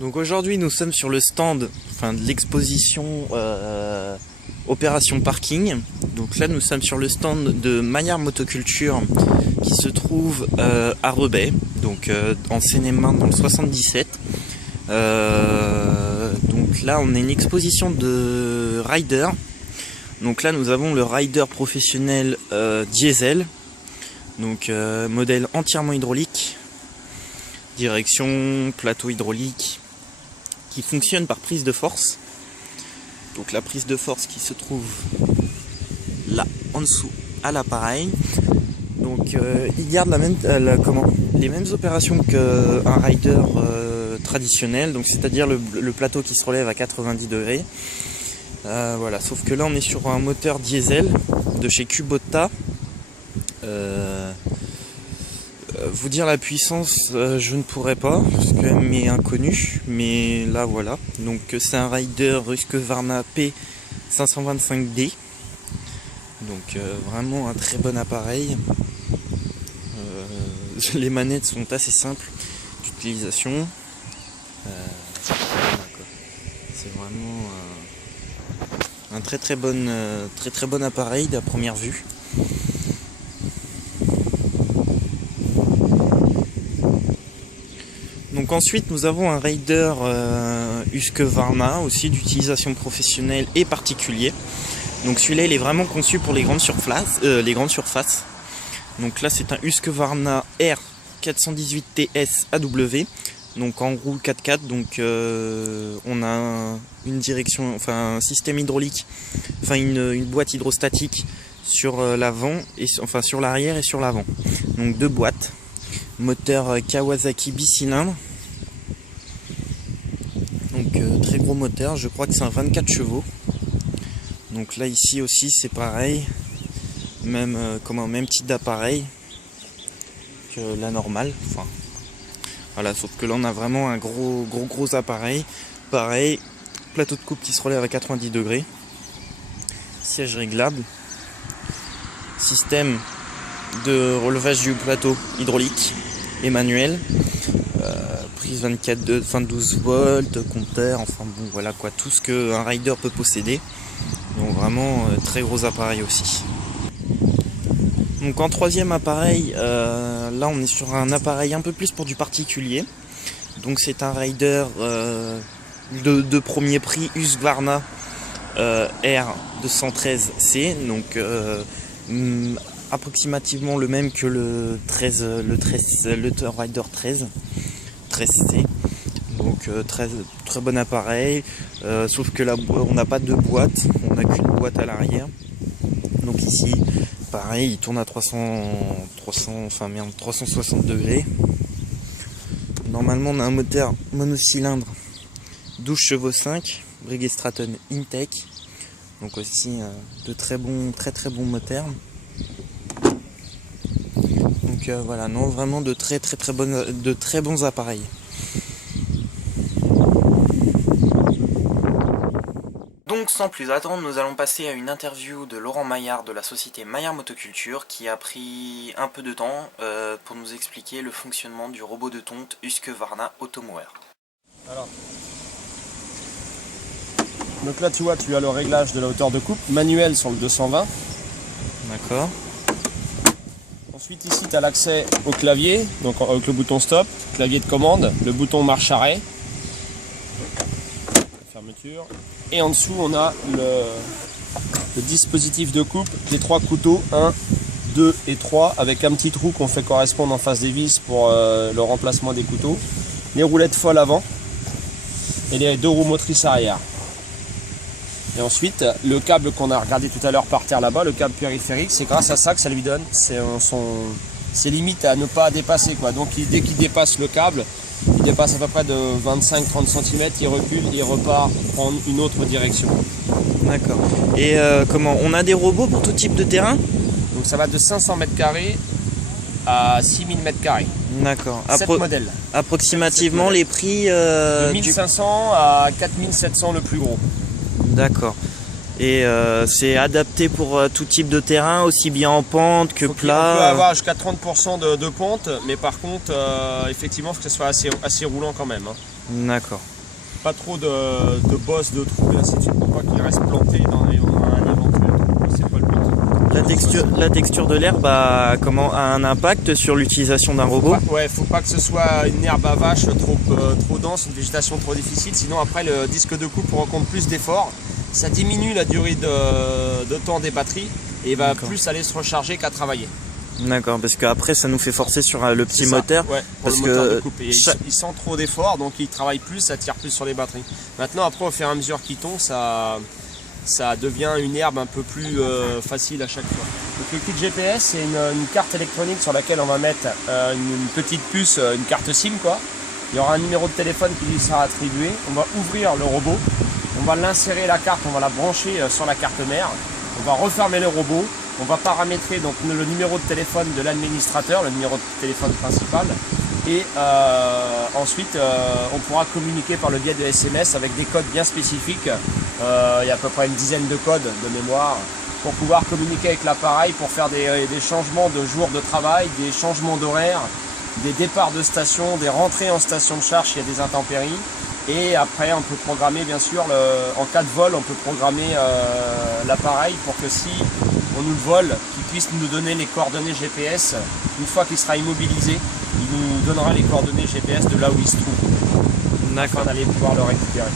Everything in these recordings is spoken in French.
Donc aujourd'hui nous sommes sur le stand de l'exposition Opération Parking. Donc là nous sommes sur le stand de Maillard Motoculture qui se trouve à Rebais, donc en Seine-et-Marne dans le 77. Donc là on a une exposition de rider. Donc là nous avons le rider professionnel diesel, donc modèle entièrement hydraulique, direction plateau hydraulique, qui fonctionne par prise de force. Donc la prise de force qui se trouve là en dessous à l'appareil. Donc il garde les mêmes opérations qu'un rider traditionnel, donc c'est-à-dire le plateau qui se relève à 90 degrés. Voilà, sauf que là on est sur un moteur diesel de chez Kubota. Vous dire la puissance, je ne pourrais pas, parce qu'elle m'est inconnue, mais là voilà. Donc c'est un rider Husqvarna P525D, donc vraiment un très bon appareil. Les manettes sont assez simples d'utilisation. C'est vraiment un très bon appareil de la première vue. Donc ensuite nous avons un rider Husqvarna aussi d'utilisation professionnelle et particulier. Donc celui-là il est vraiment conçu pour les grandes surfaces. Donc là c'est un Husqvarna R418TS AW. Donc en roue 4x4. Donc on a une direction, un système hydraulique, une boîte hydrostatique sur l'avant et sur l'arrière et sur l'avant. Donc deux boîtes. Moteur Kawasaki bicylindre. Donc très gros moteur, je crois que c'est un 24 chevaux. Donc là ici aussi c'est pareil, même type d'appareil que la normale. Voilà, sauf que là on a vraiment un gros appareil. Pareil, plateau de coupe qui se relève à 90 degrés. Siège réglable. Système de relevage du plateau hydraulique et manuel. Prise 12 volts, compteur, voilà quoi, tout ce qu'un rider peut posséder. Donc vraiment très gros appareil aussi. Donc en troisième appareil, là on est sur un appareil un peu plus pour du particulier. Donc c'est un rider de premier prix Husqvarna R213C, donc approximativement le même que le Rider 13C. Donc très bon appareil, sauf que là on n'a pas de boîte, on n'a qu'une boîte à l'arrière. Donc ici pareil, il tourne à 360 degrés. Normalement on a un moteur monocylindre 12 chevaux 5 Breguet Stratton Intech. Donc aussi de très bons moteurs. Donc voilà, non, vraiment de très bons appareils. Donc sans plus attendre, nous allons passer à une interview de Laurent Maillard de la société Maillard Motoculture qui a pris un peu de temps pour nous expliquer le fonctionnement du robot de tonte Husqvarna Automower. Alors, donc là tu vois, tu as le réglage de la hauteur de coupe manuel sur le 220. D'accord. Ensuite ici tu as l'accès au clavier, donc avec le bouton stop, clavier de commande, le bouton marche arrêt, fermeture. Et en dessous on a le dispositif de coupe des 3 couteaux, 1, 2 et 3, avec un petit trou qu'on fait correspondre en face des vis pour le remplacement des couteaux. Les roulettes folles avant et les 2 roues motrices arrière. Et ensuite, le câble qu'on a regardé tout à l'heure par terre là-bas, le câble périphérique, c'est grâce à ça que ça lui donne ses limites à ne pas dépasser, quoi. Donc dès qu'il dépasse le câble, il dépasse à peu près de 25-30 cm, il recule, il repart prendre une autre direction. D'accord. Et on a des robots pour tout type de terrain? Donc ça va de 500 m² à 6000 m². D'accord. 7 modèles. Approximativement 7 les prix de 1500 à 4700 le plus gros. D'accord. Et c'est adapté pour tout type de terrain, aussi bien en pente que plat. On peut avoir jusqu'à 30% de pente, mais par contre, effectivement, il faut que ce soit assez roulant quand même. D'accord. pas trop de bosses, de trous et ainsi de suite pour pas qu'il reste planté dans un éventuel trou. C'est pas le but. La texture de l'herbe a un impact sur l'utilisation d'un robot? Ouais, faut pas que ce soit une herbe à vache trop dense, une végétation trop difficile, sinon après le disque de coupe rencontre plus d'efforts, ça diminue la durée de temps des batteries et il va plus aller se recharger qu'à travailler. D'accord, parce qu'après ça nous fait forcer sur le petit moteur. Ouais, pour parce le moteur que de coupe. Et il sent trop d'efforts, donc il travaille plus, ça tire plus sur les batteries. Maintenant, après, au fur et à mesure qu'il tombe, ça devient une herbe un peu plus facile à chaque fois. Donc le kit GPS, c'est une carte électronique sur laquelle on va mettre une petite puce, une carte SIM quoi. Il y aura un numéro de téléphone qui lui sera attribué. On va ouvrir le robot, on va l'insérer la carte, on va la brancher sur la carte mère. On va refermer le robot. On va paramétrer donc le numéro de téléphone de l'administrateur, le numéro de téléphone principal. Et ensuite, on pourra communiquer par le biais de SMS avec des codes bien spécifiques. Il y a à peu près une dizaine de codes de mémoire pour pouvoir communiquer avec l'appareil, pour faire des changements de jours de travail, des changements d'horaire, des départs de station, des rentrées en station de charge s'il y a des intempéries. Et après, on peut programmer, bien sûr, en cas de vol, on peut programmer l'appareil pour que si on nous le vole, qu'il puisse nous donner les coordonnées GPS. Une fois qu'il sera immobilisé, il nous donnera les coordonnées GPS de là où il se trouve. D'accord. Afin d'aller pouvoir le récupérer.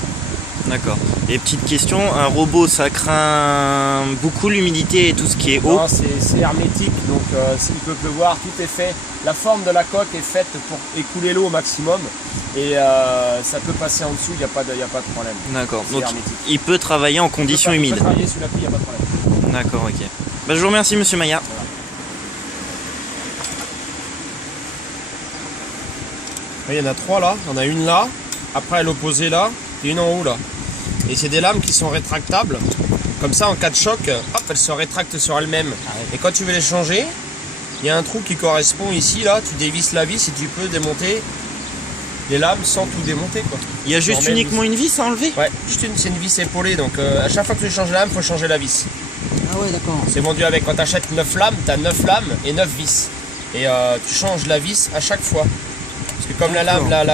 D'accord. Et petite question, un robot ça craint beaucoup l'humidité et tout ce qui est eau? Non, c'est hermétique, donc il peut pleuvoir, tout est fait. La forme de la coque est faite pour écouler l'eau au maximum et ça peut passer en dessous, il n'y a pas de problème. D'accord, donc il peut travailler en conditions humides. Il peut travailler sous la pluie, il n'y a pas de problème. D'accord, ok. Bah, je vous remercie monsieur Maillard. Voilà. Il y en a 3 là, on a une là, après à l'opposé là et une en haut là. Et c'est des lames qui sont rétractables. Comme ça, en cas de choc, hop, elles se rétractent sur elles-mêmes. Et quand tu veux les changer, il y a un trou qui correspond ici, là, tu dévisses la vis et tu peux démonter les lames sans tout démonter, quoi. Il y a juste uniquement une vis à enlever? Ouais, c'est une vis épaulée, donc à chaque fois que tu changes la lame, il faut changer la vis. Ah ouais, d'accord. C'est vendu avec, quand tu achètes 9 lames, tu as 9 lames et 9 vis. Et tu changes la vis à chaque fois. Parce que comme la lame, la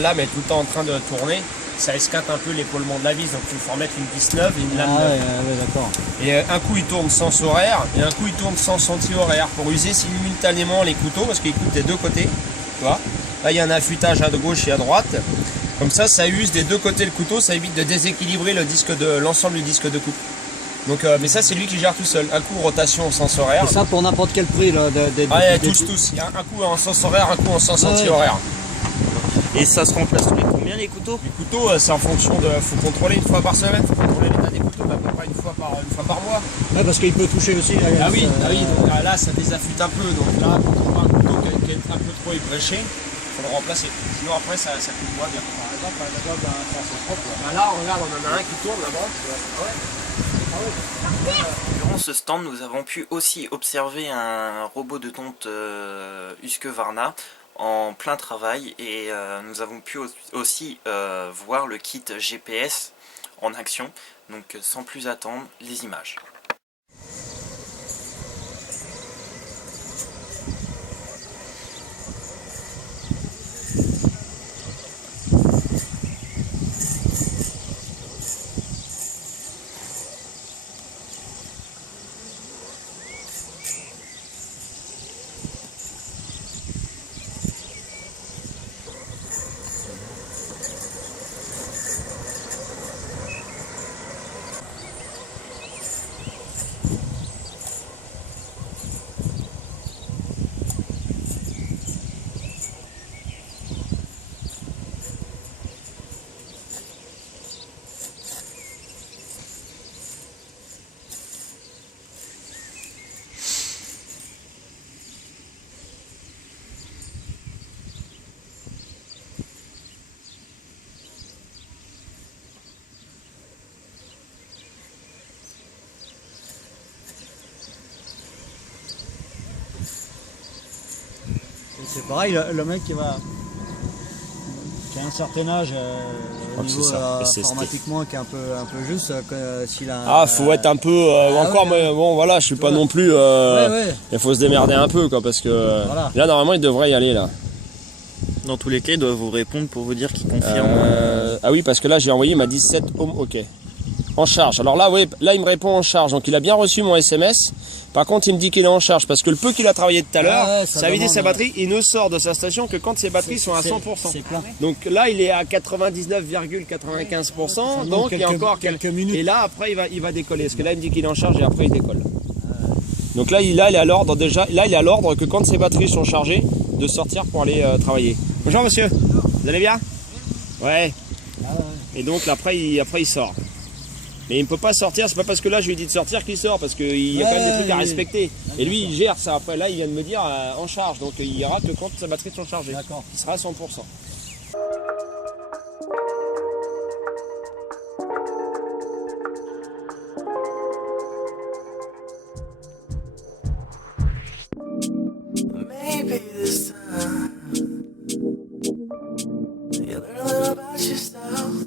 lame est tout le temps en train de tourner, ça escape un peu l'épaulement de la vis, donc il faut remettre une vis neuve et une lame neuve. Ouais, d'accord. Et un coup il tourne sens horaire et un coup il tourne sens anti-horaire pour user simultanément les couteaux parce qu'ils coupent des deux côtés. Tu vois, là il y a un affûtage à gauche et à droite. Comme ça use des deux côtés le couteau, ça évite de déséquilibrer l'ensemble du disque de coupe. Donc, mais ça c'est lui qui gère tout seul. Un coup rotation en sens horaire. Et ça pour n'importe quel prix là, tous. Il y a un coup en sens horaire, un coup en sens anti-horaire. Et ça se remplace tous les combien les couteaux? Les couteaux, c'est en fonction de. Faut contrôler une fois par semaine, faut contrôler l'état des couteaux, à peu près une fois par mois. Ouais, parce qu'il peut toucher aussi. Ah oui, donc là ça désaffûte un peu. Donc là, quand on voit un couteau qui est un peu trop ébréché, il faut le remplacer. Sinon après ça coupe moins bien. Par exemple, là, regarde, on en a un qui tourne là-bas. Durant ce stand, nous avons pu aussi observer un robot de tonte Husqvarna en plein travail et nous avons pu aussi voir le kit GPS en action. Donc sans plus attendre, les images. C'est pareil, le mec qui a un certain âge, au niveau informatiquement qui est un peu juste, s'il a. Faut être un peu mais bon voilà, je suis pas non plus. Il faut se démerder un peu quoi, parce que là normalement il devrait y aller là. Dans tous les cas, il doit vous répondre pour vous dire qu'il confirme. Ah oui, parce que là j'ai envoyé, il m'a dit 7 home OK. En charge. Alors là, oui, là il me répond en charge. Donc il a bien reçu mon SMS. Par contre, il me dit qu'il est en charge parce que le peu qu'il a travaillé tout à l'heure, ça a vidé sa batterie. Il ne sort de sa station que quand ses batteries sont à 100%. C'est plein. Donc là, il est à 99,95%. Donc il y a encore quelques minutes. Et là, après, il va décoller. Parce que là, il me dit qu'il est en charge et après, il décolle. Donc là, il est à l'ordre déjà. Là, il est à l'ordre que quand ses batteries sont chargées, de sortir pour aller travailler. Bonjour monsieur. Vous allez bien? Ouais. Et donc après, il sort. Mais il ne peut pas sortir, c'est pas parce que là je lui ai dit de sortir qu'il sort, parce qu'il y a quand même des trucs à respecter. Et lui il gère ça. Après là il vient de me dire en charge, donc il ira que quand sa batterie sont chargées. D'accord. Il sera à 100%. Maybe this time you'll learn a little about yourself.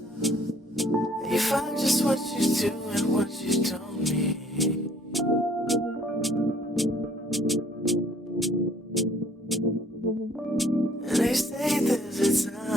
You find just what you do and what you don't need. And they say there's a time